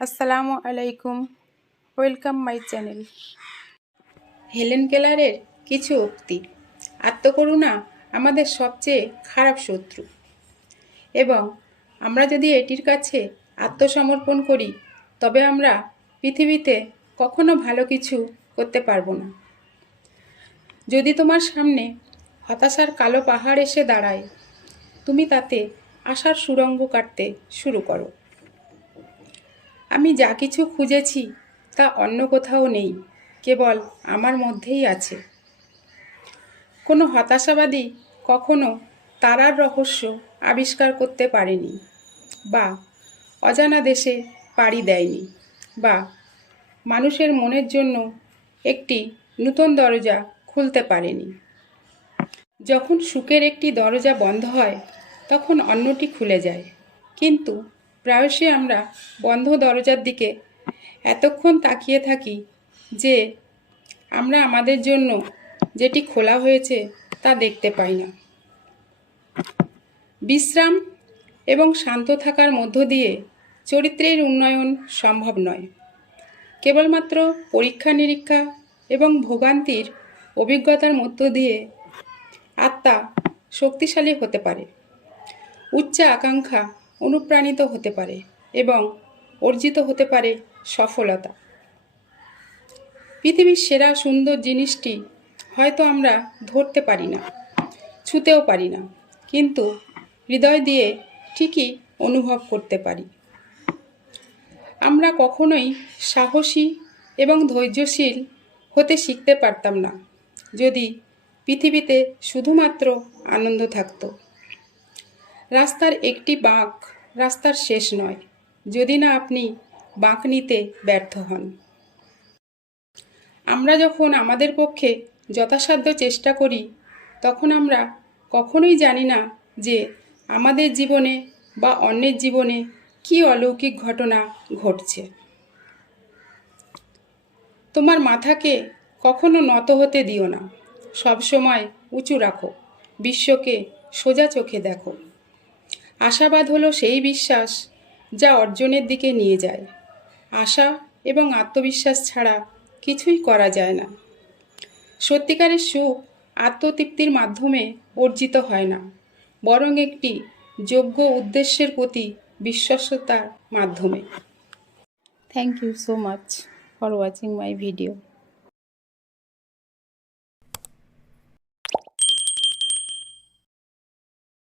আসসালামু আলাইকুম, welcome my channel. Helen কেলারের কিছু উক্তি। আত্মকরুণা আমাদের সবচেয়ে খারাপ শত্রু, এবং আমরা যদি এটির কাছে আত্মসমর্পণ করি তবে আমরা পৃথিবীতে কখনো ভালো কিছু করতে পারবো না। যদি তোমার সামনে হতাশার কালো পাহাড় এসে দাঁড়ায়, তুমি তাতে আশার সুড়ঙ্গ কাটতে শুরু করো। আমি যা কিছু খুঁজেছি তা অন্য কোথাও নেই, কেবল আমার মধ্যেই আছে। কোনো হতাশাবাদী কখনো তারার রহস্য আবিষ্কার করতে পারেনি, বা অজানা দেশে পাড়ি দেয়নি, বা মানুষের মনের জন্য একটি নূতন দরজা খুলতে পারেনি। যখন সুখের একটি দরজা বন্ধ হয় তখন অন্যটি খুলে যায়, কিন্তু প্রায়শই আমরা বন্ধ দরজার দিকে এতক্ষণ তাকিয়ে থাকি যে আমরা আমাদের জন্য যেটি খোলা হয়েছে তা দেখতে পাই না। বিশ্রাম এবং শান্ত থাকার মধ্য দিয়ে চরিত্রের উন্নয়ন সম্ভব নয়। কেবলমাত্র পরীক্ষা নিরীক্ষা এবং ভোগান্তির অভিজ্ঞতার মধ্য দিয়ে আত্মা শক্তিশালী হতে পারে, উচ্চ আকাঙ্ক্ষা অনুপ্রাণিত হতে পারে এবং অর্জিত হতে পারে সফলতা। পৃথিবীর সেরা সুন্দর জিনিসটি হয়তো আমরা ধরতে পারি না, ছুঁতেও পারি না, কিন্তু হৃদয় দিয়ে ঠিকই অনুভব করতে পারি। আমরা কখনোই সাহসী এবং ধৈর্যশীল হতে শিখতে পারতাম না যদি পৃথিবীতে শুধুমাত্র আনন্দ থাকত। রাস্তার একটি বাঁক রাস্তার শেষ নয়, যদি না আপনি বাঁক নিতে ব্যর্থ হন। আমরা যখন আমাদের পক্ষে যথাসাধ্য চেষ্টা করি তখন আমরা কখনোই জানি না যে আমাদের জীবনে বা অন্যের জীবনে কী অলৌকিক ঘটনা ঘটছে। তোমার মাথাকে কখনো নত হতে দিও না, সবসময় উঁচু রাখো, বিশ্বকে সোজা চোখে দেখো। আশাবাদ হলো সেই বিশ্বাস যা অর্জনের দিকে নিয়ে যায়। আশা এবং আত্মবিশ্বাস ছাড়া কিছুই করা যায় না। সত্যিকারের সুখ আত্মতৃপ্তির মাধ্যমে অর্জিত হয় না, বরং একটি যোগ্য উদ্দেশ্যের প্রতি বিশ্বস্ততার মাধ্যমে। Thank you so much for watching my video.